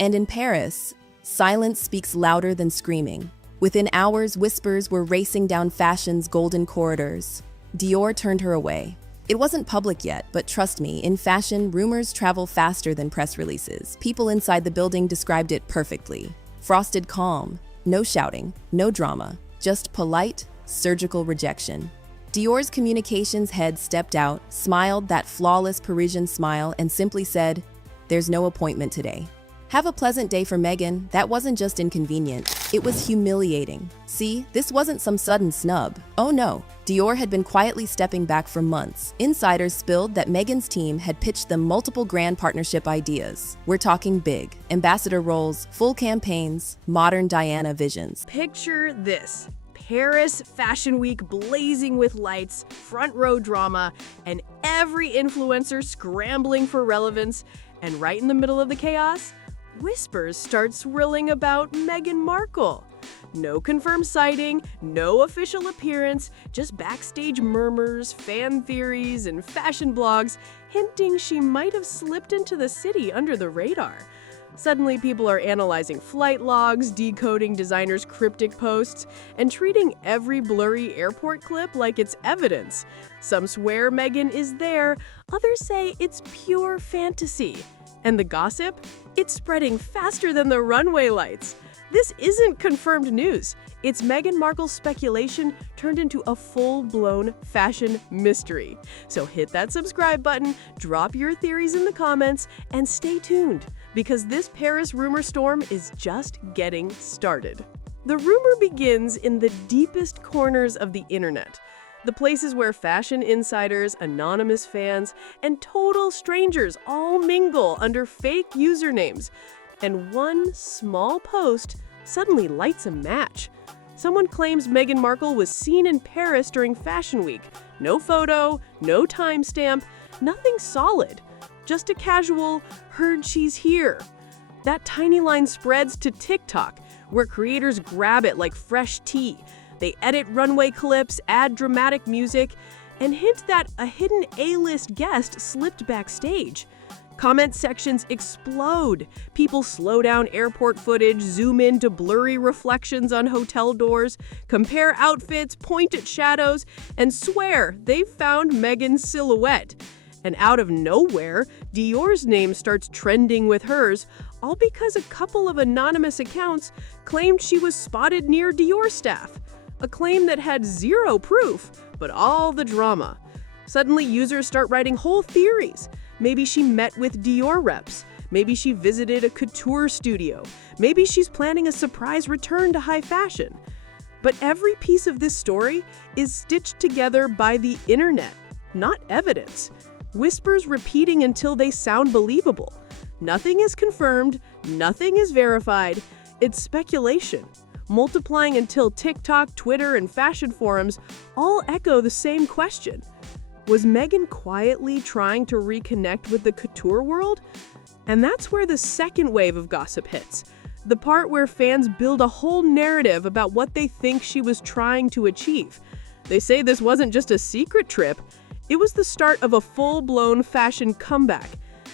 And in Paris, silence speaks louder than screaming. Within hours, whispers were racing down fashion's golden corridors. Dior turned her away. It wasn't public yet, but trust me, in fashion, rumors travel faster than press releases. People inside the building described it perfectly. Frosted calm, no shouting, no drama, just polite, surgical rejection. Dior's communications head stepped out, smiled that flawless Parisian smile, and simply said, "There's no appointment today." Have a pleasant day for Meghan. That wasn't just inconvenient, it was humiliating. See, this wasn't some sudden snub. Oh no, Dior had been quietly stepping back for months. Insiders spilled that Meghan's team had pitched them multiple grand partnership ideas. We're talking big. Ambassador roles, full campaigns, modern Diana visions. Picture this. Paris Fashion Week blazing with lights, front row drama, and every influencer scrambling for relevance. And right in the middle of the chaos, whispers start swirling about Meghan Markle. No confirmed sighting, no official appearance, just backstage murmurs, fan theories, and fashion blogs hinting she might have slipped into the city under the radar. Suddenly, people are analyzing flight logs, decoding designers' cryptic posts, and treating every blurry airport clip like it's evidence. Some swear Meghan is there, others say it's pure fantasy. And the gossip? It's spreading faster than the runway lights. This isn't confirmed news. It's Meghan Markle's speculation turned into a full-blown fashion mystery. So hit that subscribe button, drop your theories in the comments, and stay tuned, because this Paris rumor storm is just getting started. The rumor begins in the deepest corners of the internet. The places where fashion insiders, anonymous fans, and total strangers all mingle under fake usernames. And one small post suddenly lights a match. Someone claims Meghan Markle was seen in Paris during Fashion Week. No photo, no timestamp, nothing solid. Just a casual, "heard she's here." That tiny line spreads to TikTok, where creators grab it like fresh tea. They edit runway clips, add dramatic music, and hint that a hidden A-list guest slipped backstage. Comment sections explode. People slow down airport footage, zoom in to blurry reflections on hotel doors, compare outfits, point at shadows, and swear they've found Meghan's silhouette. And out of nowhere, Dior's name starts trending with hers, all because a couple of anonymous accounts claimed she was spotted near Dior staff. A claim that had zero proof, but all the drama. Suddenly, users start writing whole theories. Maybe she met with Dior reps. Maybe she visited a couture studio. Maybe she's planning a surprise return to high fashion. But every piece of this story is stitched together by the internet, not evidence. Whispers repeating until they sound believable. Nothing is confirmed, nothing is verified. It's speculation, multiplying until TikTok, Twitter, and fashion forums all echo the same question. Was Meghan quietly trying to reconnect with the couture world? And that's where the second wave of gossip hits. The part where fans build a whole narrative about what they think she was trying to achieve. They say this wasn't just a secret trip, it was the start of a full-blown fashion comeback.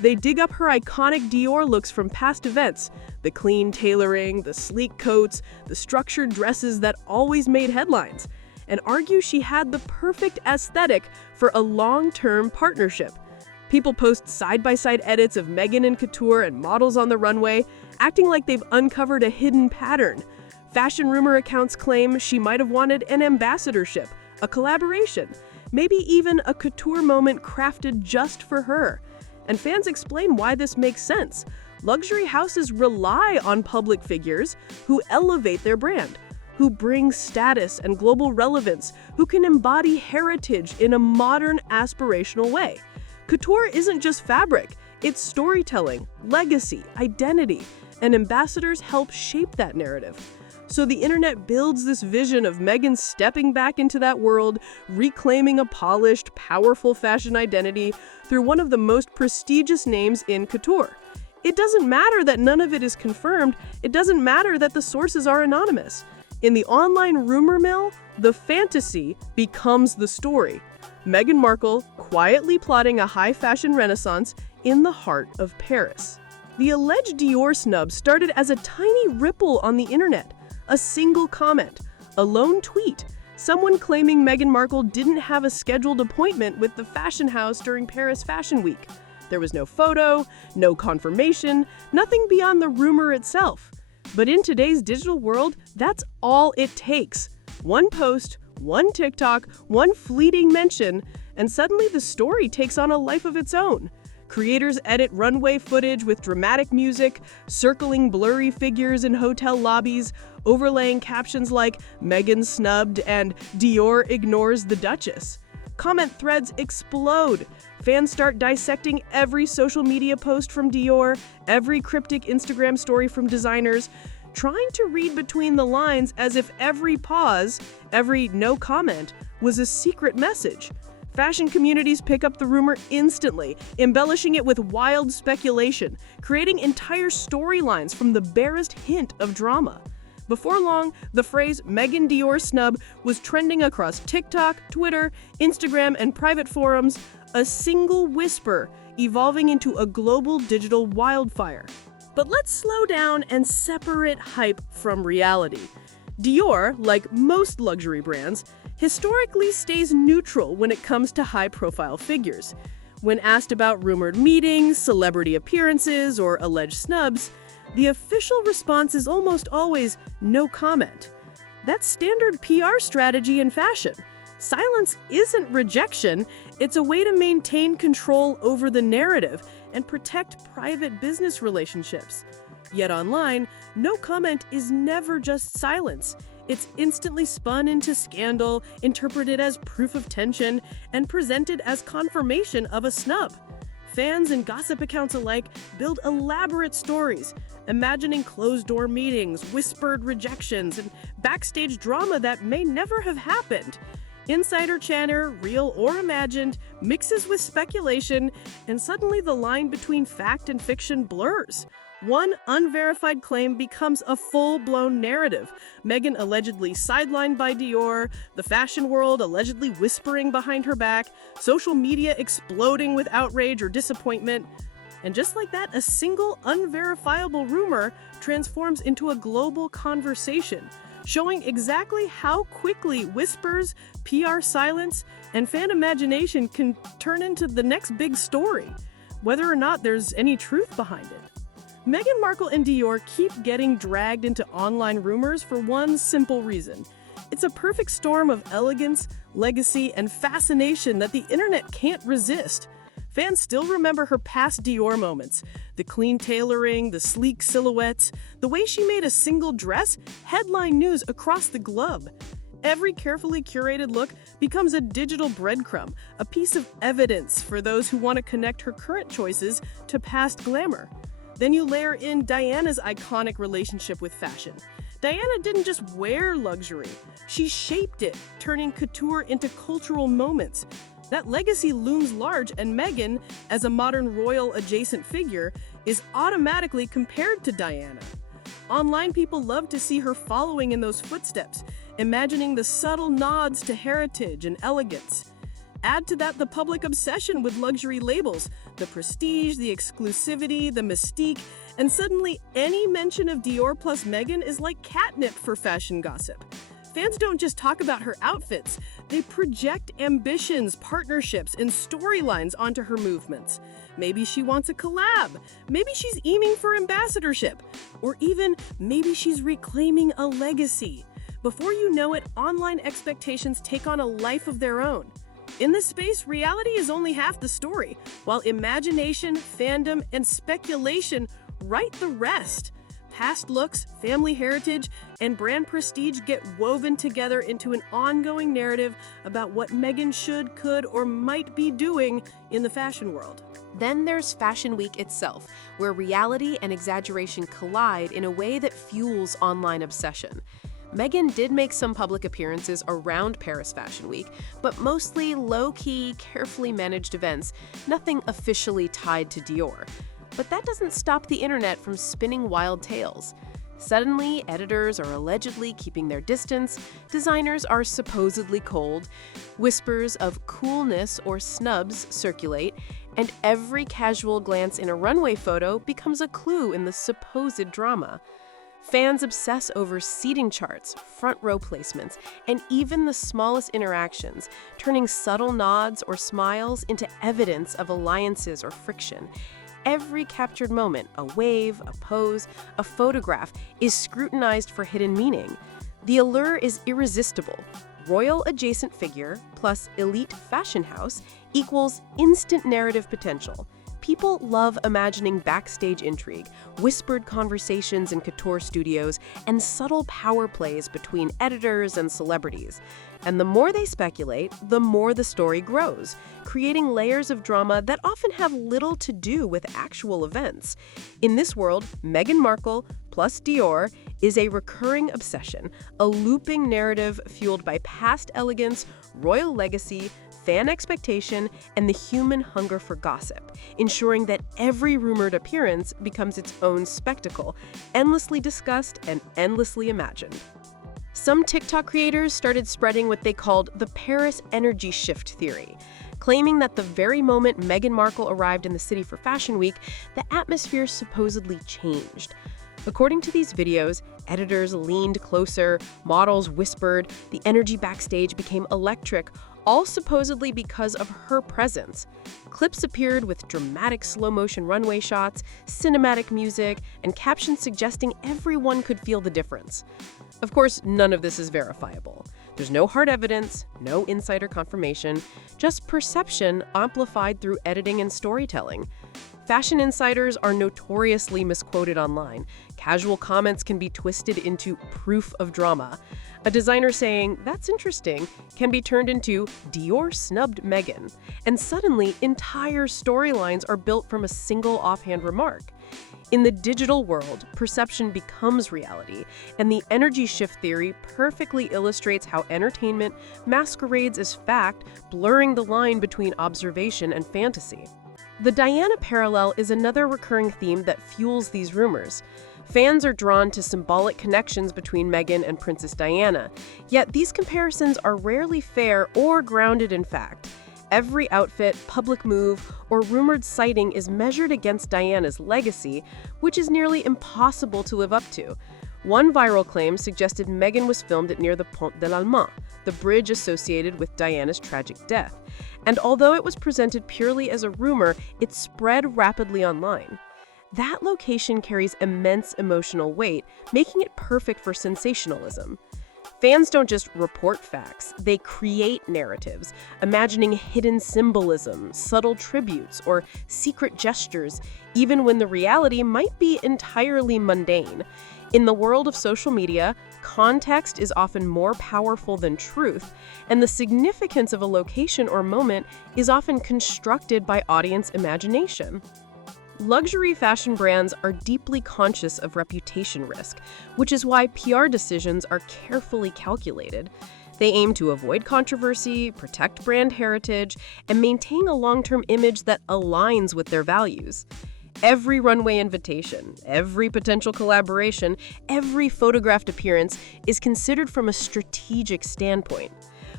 They dig up her iconic Dior looks from past events, the clean tailoring, the sleek coats, the structured dresses that always made headlines, and argue she had the perfect aesthetic for a long-term partnership. People post side-by-side edits of Meghan in couture and models on the runway, acting like they've uncovered a hidden pattern. Fashion rumor accounts claim she might have wanted an ambassadorship, a collaboration, maybe even a couture moment crafted just for her. And fans explain why this makes sense. Luxury houses rely on public figures who elevate their brand, who bring status and global relevance, who can embody heritage in a modern, aspirational way. Couture isn't just fabric, it's storytelling, legacy, identity, and ambassadors help shape that narrative. So the internet builds this vision of Meghan stepping back into that world, reclaiming a polished, powerful fashion identity through one of the most prestigious names in couture. It doesn't matter that none of it is confirmed, it doesn't matter that the sources are anonymous. In the online rumor mill, the fantasy becomes the story. Meghan Markle quietly plotting a high fashion renaissance in the heart of Paris. The alleged Dior snub started as a tiny ripple on the internet, a single comment, a lone tweet, someone claiming Meghan Markle didn't have a scheduled appointment with the fashion house during Paris Fashion Week. There was no photo, no confirmation, nothing beyond the rumor itself. But in today's digital world, that's all it takes. One post, one TikTok, one fleeting mention, and suddenly the story takes on a life of its own. Creators edit runway footage with dramatic music, circling blurry figures in hotel lobbies, overlaying captions like "Meghan snubbed" and "Dior ignores the Duchess." Comment threads explode. Fans start dissecting every social media post from Dior, every cryptic Instagram story from designers, trying to read between the lines as if every pause, every no comment, was a secret message. Fashion communities pick up the rumor instantly, embellishing it with wild speculation, creating entire storylines from the barest hint of drama. Before long, the phrase Meghan Dior snub was trending across TikTok, Twitter, Instagram, and private forums, a single whisper evolving into a global digital wildfire. But let's slow down and separate hype from reality. Dior, like most luxury brands, historically stays neutral when it comes to high-profile figures. When asked about rumored meetings, celebrity appearances, or alleged snubs, the official response is almost always no comment. That's standard PR strategy in fashion. Silence isn't rejection, it's a way to maintain control over the narrative and protect private business relationships. Yet online, no comment is never just silence. It's instantly spun into scandal, interpreted as proof of tension, and presented as confirmation of a snub. Fans and gossip accounts alike build elaborate stories, imagining closed-door meetings, whispered rejections, and backstage drama that may never have happened. Insider chatter, real or imagined, mixes with speculation, and suddenly the line between fact and fiction blurs. One unverified claim becomes a full-blown narrative. Meghan allegedly sidelined by Dior, the fashion world allegedly whispering behind her back, social media exploding with outrage or disappointment. And just like that, a single unverifiable rumor transforms into a global conversation, showing exactly how quickly whispers, PR silence, and fan imagination can turn into the next big story, whether or not there's any truth behind it. Meghan Markle and Dior keep getting dragged into online rumors for one simple reason. It's a perfect storm of elegance, legacy, and fascination that the internet can't resist. Fans still remember her past Dior moments, the clean tailoring, the sleek silhouettes, the way she made a single dress headline news across the globe. Every carefully curated look becomes a digital breadcrumb, a piece of evidence for those who want to connect her current choices to past glamour. Then you layer in Diana's iconic relationship with fashion. Diana didn't just wear luxury, she shaped it, turning couture into cultural moments. That legacy looms large, and Meghan, as a modern royal adjacent figure, is automatically compared to Diana. Online people love to see her following in those footsteps, imagining the subtle nods to heritage and elegance. Add to that the public obsession with luxury labels, the prestige, the exclusivity, the mystique, and suddenly any mention of Dior plus Meghan is like catnip for fashion gossip. Fans don't just talk about her outfits, they project ambitions, partnerships, and storylines onto her movements. Maybe she wants a collab, maybe she's aiming for ambassadorship, or even maybe she's reclaiming a legacy. Before you know it, online expectations take on a life of their own. In this space, reality is only half the story, while imagination, fandom, and speculation write the rest. Past looks, family heritage, and brand prestige get woven together into an ongoing narrative about what Meghan should, could, or might be doing in the fashion world. Then there's Fashion Week itself, where reality and exaggeration collide in a way that fuels online obsession. Meghan did make some public appearances around Paris Fashion Week, but mostly low-key, carefully managed events, nothing officially tied to Dior. But that doesn't stop the internet from spinning wild tales. Suddenly, editors are allegedly keeping their distance, designers are supposedly cold, whispers of coolness or snubs circulate, And every casual glance in a runway photo becomes a clue in the supposed drama. Fans obsess over seating charts, front row placements, and even the smallest interactions, turning subtle nods or smiles into evidence of alliances or friction. Every captured moment, a wave, a pose, a photograph, is scrutinized for hidden meaning. The allure is irresistible. Royal adjacent figure plus elite fashion house equals instant narrative potential. People love imagining backstage intrigue, whispered conversations in couture studios, and subtle power plays between editors and celebrities. And the more they speculate, the more the story grows, creating layers of drama that often have little to do with actual events. In this world, Meghan Markle plus Dior is a recurring obsession, a looping narrative fueled by past elegance, royal legacy, fan expectation, and the human hunger for gossip, ensuring that every rumored appearance becomes its own spectacle, endlessly discussed and endlessly imagined. Some TikTok creators started spreading what they called the Paris energy shift theory, claiming that the very moment Meghan Markle arrived in the city for Fashion Week, the atmosphere supposedly changed. According to these videos, editors leaned closer, models whispered, the energy backstage became electric, all supposedly because of her presence. Clips appeared with dramatic slow-motion runway shots, cinematic music, and captions suggesting everyone could feel the difference. Of course, none of this is verifiable. There's no hard evidence, no insider confirmation, just perception amplified through editing and storytelling. Fashion insiders are notoriously misquoted online. Casual comments can be twisted into proof of drama. A designer saying, "That's interesting," can be turned into "Dior snubbed Meghan." And suddenly, entire storylines are built from a single offhand remark. In the digital world, perception becomes reality, and the energy shift theory perfectly illustrates how entertainment masquerades as fact, blurring the line between observation and fantasy. The Diana parallel is another recurring theme that fuels these rumors. Fans are drawn to symbolic connections between Meghan and Princess Diana, yet these comparisons are rarely fair or grounded in fact. Every outfit, public move, or rumored sighting is measured against Diana's legacy, which is nearly impossible to live up to. One viral claim suggested Meghan was filmed near the Pont de l'Allemand, the bridge associated with Diana's tragic death. And although it was presented purely as a rumor, it spread rapidly online. That location carries immense emotional weight, making it perfect for sensationalism. Fans don't just report facts, they create narratives, imagining hidden symbolism, subtle tributes, or secret gestures, even when the reality might be entirely mundane. In the world of social media, context is often more powerful than truth, and the significance of a location or moment is often constructed by audience imagination. Luxury fashion brands are deeply conscious of reputation risk, which is why PR decisions are carefully calculated. They aim to avoid controversy, protect brand heritage, and maintain a long-term image that aligns with their values. Every runway invitation, every potential collaboration, every photographed appearance is considered from a strategic standpoint.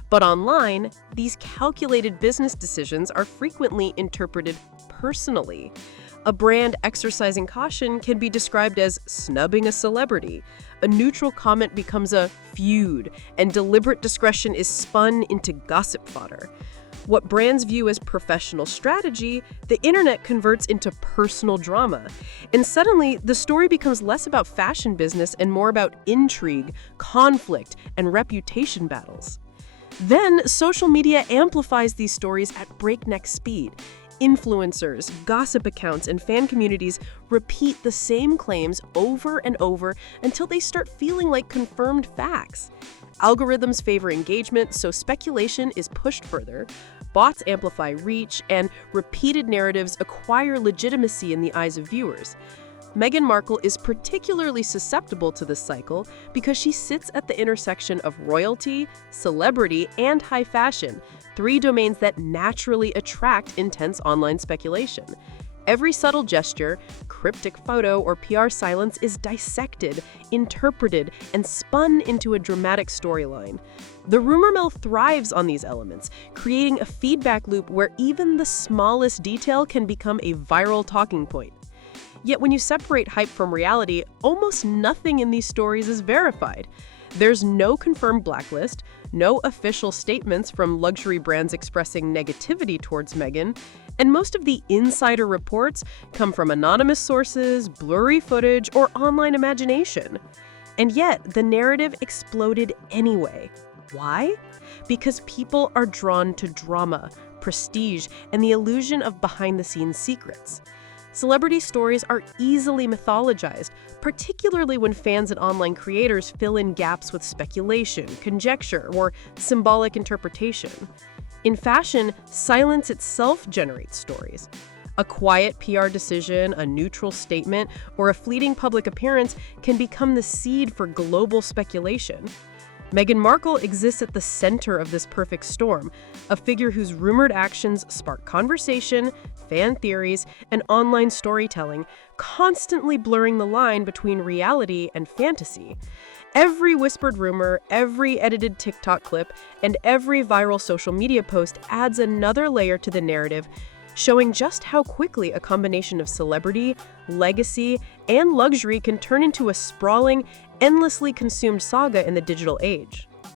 But online, these calculated business decisions are frequently interpreted personally. A brand exercising caution can be described as snubbing a celebrity. A neutral comment becomes a feud, and deliberate discretion is spun into gossip fodder. What brands view as professional strategy, the internet converts into personal drama. And suddenly, the story becomes less about fashion business and more about intrigue, conflict, and reputation battles. Then, social media amplifies these stories at breakneck speed. Influencers, gossip accounts, and fan communities repeat the same claims over and over until they start feeling like confirmed facts. Algorithms favor engagement, so speculation is pushed further. Bots amplify reach, and repeated narratives acquire legitimacy in the eyes of viewers. Meghan Markle is particularly susceptible to this cycle because she sits at the intersection of royalty, celebrity, and high fashion, three domains that naturally attract intense online speculation. Every subtle gesture, cryptic photo, or PR silence is dissected, interpreted, and spun into a dramatic storyline. The rumor mill thrives on these elements, creating a feedback loop where even the smallest detail can become a viral talking point. Yet when you separate hype from reality, almost nothing in these stories is verified. There's no confirmed blacklist, no official statements from luxury brands expressing negativity towards Meghan, and most of the insider reports come from anonymous sources, blurry footage, or online imagination. And yet, the narrative exploded anyway. Why? Because people are drawn to drama, prestige, and the illusion of behind-the-scenes secrets. Celebrity stories are easily mythologized, particularly when fans and online creators fill in gaps with speculation, conjecture, or symbolic interpretation. In fashion, silence itself generates stories. A quiet PR decision, a neutral statement, or a fleeting public appearance can become the seed for global speculation. Meghan Markle exists at the center of this perfect storm, a figure whose rumored actions spark conversation, fan theories, and online storytelling, constantly blurring the line between reality and fantasy. Every whispered rumor, every edited TikTok clip, and every viral social media post adds another layer to the narrative, showing just how quickly a combination of celebrity, legacy, and luxury can turn into a sprawling, endlessly consumed saga in the digital age.